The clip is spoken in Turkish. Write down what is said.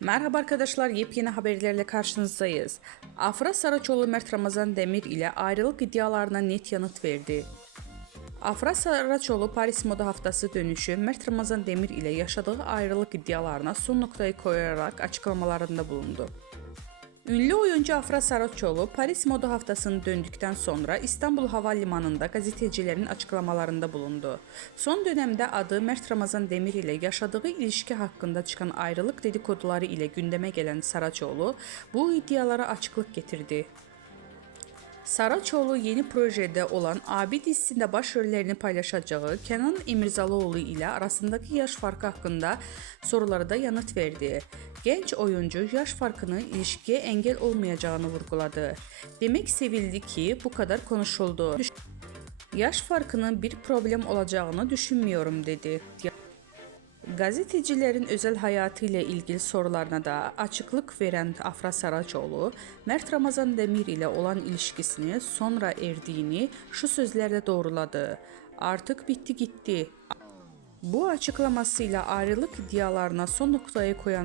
Merhaba arkadaşlar, yepyeni haberlerle karşınızdayız. Afra Saraçoğlu Mert Ramazan Demir ile ayrılık iddialarına net yanıt verdi. Afra Saraçoğlu Paris Moda Haftası dönüşü Mert Ramazan Demir ile yaşadığı ayrılık iddialarına son noktayı koyarak açıklamalarında bulundu. Ünlü oyuncu Afra Saraçoğlu Paris Moda Haftası'nı döndükten sonra İstanbul Havalimanı'nda gazetecilerin açıklamalarında bulundu. Son dönemde adı Mert Ramazan Demir ile yaşadığı ilişki hakkında çıkan ayrılık dedikoduları ile gündeme gelen Saraçoğlu bu iddialara açıklık getirdi. Saraçoğlu yeni projede olan Abi dizisinde başrollerini paylaşacağı Kenan İmirzalıoğlu ile arasındaki yaş farkı hakkında sorulara da yanıt verdi. Genç oyuncu yaş farkının ilişkiye engel olmayacağını vurguladı. Demek sevildi ki bu kadar konuşuldu. Yaş farkının bir problem olacağını düşünmüyorum dedi. Gazetecilerin özel hayatı ile ilgili sorularına da açıklık veren Afra Saraçoğlu, Mert Ramazan Demir ile olan ilişkisini sonra erdiğini şu sözlerle doğruladı. Artık bitti gitti. Bu açıklamasıyla ayrılık iddialarına son noktayı koyan